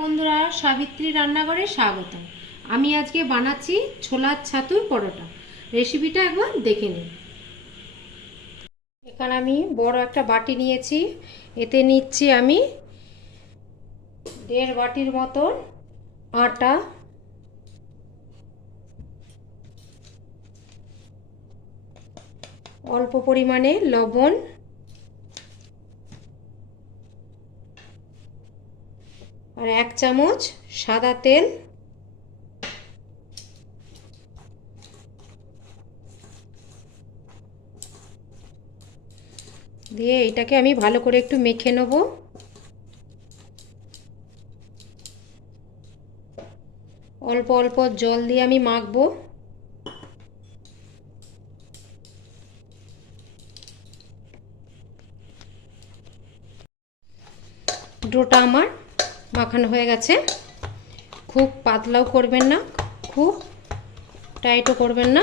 বন্ধুরা, সাবিত্রী রান্নাঘরে স্বাগত। আমি আজকে বানাচ্ছি ছোলার ছাতুর পরোটা। রেসিপিটা একবার দেখে নিন। এখানে আমি বড় একটা বাটি নিয়েছি, এতে নিচ্ছি আমি 1.5 বাটির মতন আটা, অল্প পরিমাণে লবণ, আর 1 চামচ সাদা তেল, দিয়ে এটাকে আমি ভালো করে একটু মেখে নেব। অল্প অল্প জল দিয়ে আমি মাখবো। ডোটা আমার মাখানো হয়ে গেছে। খুব পাতলাও করবেন না, খুব টাইটও করবেন না,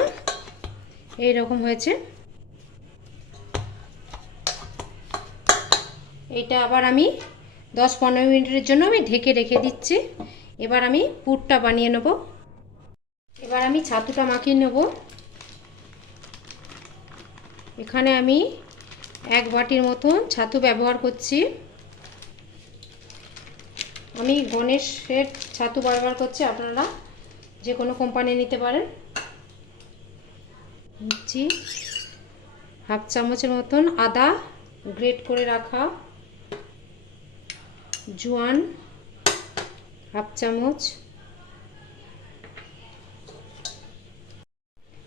এই রকম হয়েছে। এটা আবার আমি 10-15 মিনিটের জন্য আমি ঢেকে রেখে দিচ্ছি। এবার আমি পুরটা বানিয়ে নেব। এবার আমি ছাতুটা মাখিয়ে নেব। এখানে আমি 1 বাটির মতন ছাতু ব্যবহার করছি। আমি গণেশের ছাতু ব্যবহার করছি, আপনারা যে কোনো কোম্পানি নিতে পারেন। নিচ্ছি 1/2 চামচের মতন আদা গ্রেট করে রাখা, জোয়ান 1/2 চামচ,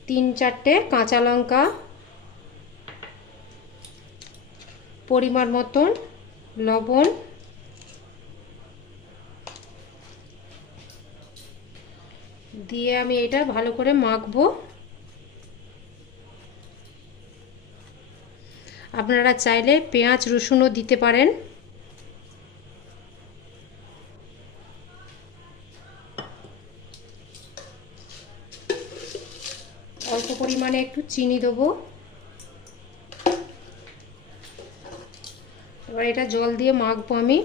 3-4টে কাঁচা লঙ্কা, পরিমাণ মতন লবণ, দিয়ে আমি এটা ভালো করে মাখবো। আপনারা চাইলে পেঁয়াজ রসুনও দিতে পারেন। অল্প পরিমাণে একটু চিনি দেবো। এবার এটা জল দিয়ে মাখবো আমি।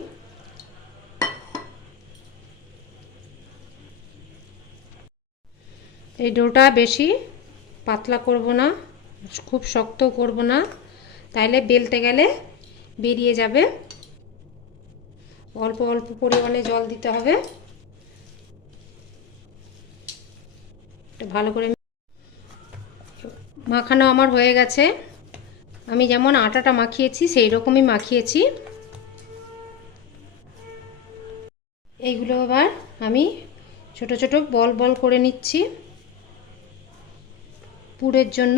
এই ডোটা বেশি পাতলা করব না, খুব শক্ত করব না, তাইলে বেলতে গেলে বেরিয়ে যাবে। অল্প অল্প পরিমাণে জল দিতে হবে। ভালো করে মাখানো আমার হয়ে গেছে। আমি যেমন আটাটা মাখিয়েছি সেই রকমই মাখিয়েছি। এইগুলো আবার আমি ছোট ছোট বল বল করে নিচ্ছি পুরের জন্য।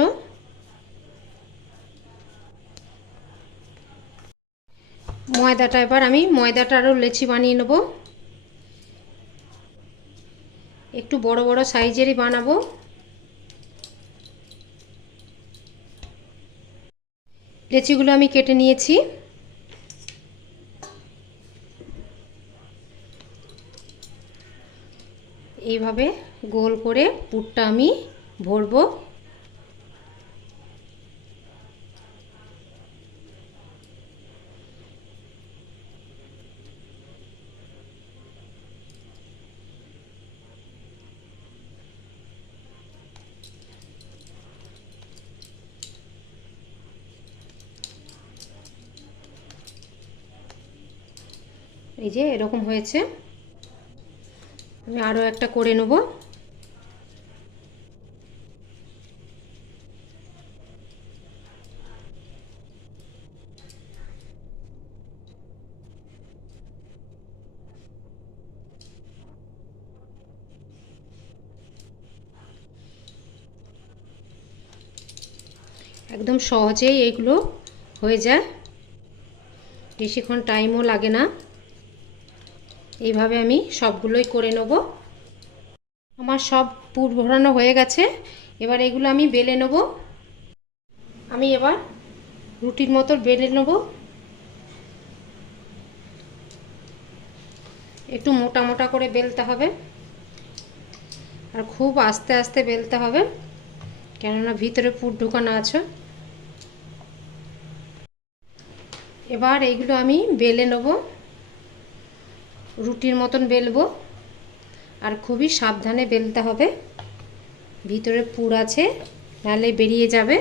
ময়দাটা এবার আমি ময়দাটারও লেচি বানিয়ে নেব। একটু বড় বড় সাইজেরই বানাবো। লেচিগুলো আমি কেটে নিয়েছি। এইভাবে গোল করে পুরটা আমি ভরবো। এই যে এরকম হয়েছে। আমি আরও একটা করে নেব। একদম সহজেই এগুলো হয়ে যায়, বেশিক্ষণ টাইমও লাগে না। এইভাবে আমি সবগুলোই করে নেব। আমার সব পুর ভরানো হয়ে গেছে। এবার এগুলো আমি বেলে নেব। আমি এবার রুটির মতো বেলে নেব। একটু মোটা মোটা করে বেলতে হবে, আর খুব আস্তে আস্তে বেলতে হবে, কেননা ভিতরে পুর ঢোকানো আছে। এবার এইগুলো আমি বেলে নেব। রুটির মতন বেলবো, আর খুবই সাবধানে বেলতে হবে, ভিতরে পুর আছে নাহলে বেরিয়ে যাবে।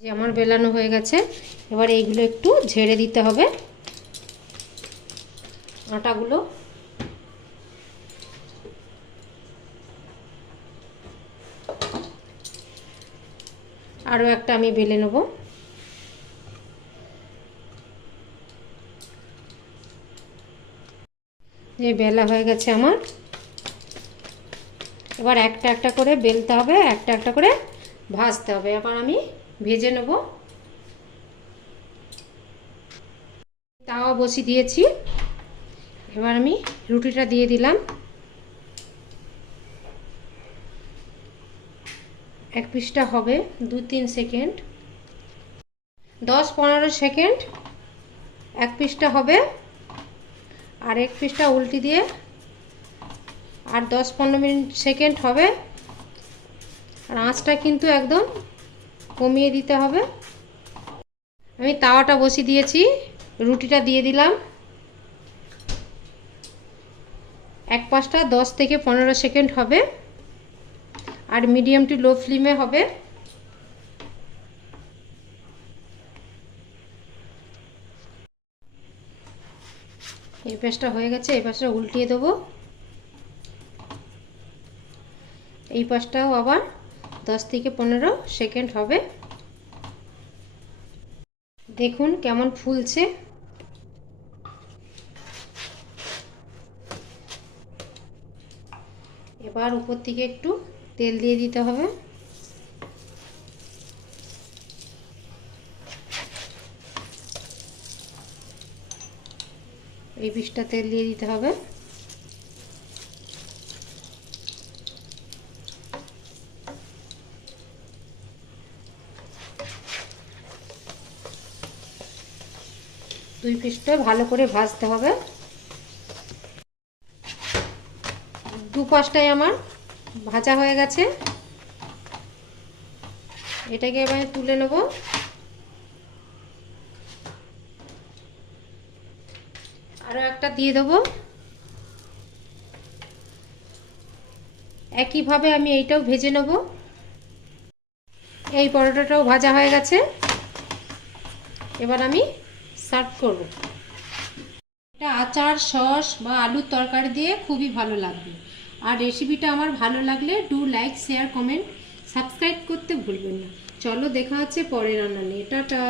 যে আমার বেলানো হয়ে গেছে, এবার এইগুলো একটু ঝেড়ে দিতে হবে আটাগুলো। আরও একটা আমি বেলে নেব। যে বেলা হয়ে গেছে আমার, এবার একটা একটা করে বেলতে হবে, একটা একটা করে ভাজতে হবে। এবার আমি ভেজে নেব। তাওয়া বসিয়ে দিয়েছি, এবার আমি রুটিটা দিয়ে দিলাম। এক পিসটা হবে 2-3 সেকেন্ড, 10-15 সেকেন্ড এক পিসটা হবে, আর এক পিসটা উল্টি দিয়ে আর 10-15 সেকেন্ড হবে। আর আঁচটা কিন্তু একদম কমিয়ে দিতে হবে। আমি তাওয়াটা বসিয়ে দিয়েছি, রুটিটা দিয়ে দিলাম। এক পাশটা 10-15 সেকেন্ড হবে, আর মিডিয়াম টু লো ফ্লেমে হবে। এই পাশটা হয়ে গেছে, এই পাশটা উল্টিয়ে দেবো। এই পাশটাও আবার 10-15 সেকেন্ড হবে। দেখুন কেমন ফুলছে। এবার উপর থেকে একটু তেল দিয়ে দিতে হবে। এই পিসটা তেল দিয়ে দিতে হবে। দুই পিসটা ভালো করে ভাজতে হবে। দু পাশটাই আমার ভাজা হয়ে গেছে, এটাকে এবার তুলে নেব। আরও একটা দিয়ে দেবো। একইভাবে আমি এইটাও ভেজে নেব। এই পরোটাটাও ভাজা হয়ে গেছে, এবার আমি সার্ভ করব। এটা আচার, সস বা আলুর তরকারি দিয়ে খুবই ভালো লাগবে। আর রেসিপিটা আমার ভালো লাগলে do like, share, comment, subscribe করতে ভুলবেন না। চলো দেখা হচ্ছে পরের রান্না নিয়ে। টাটা।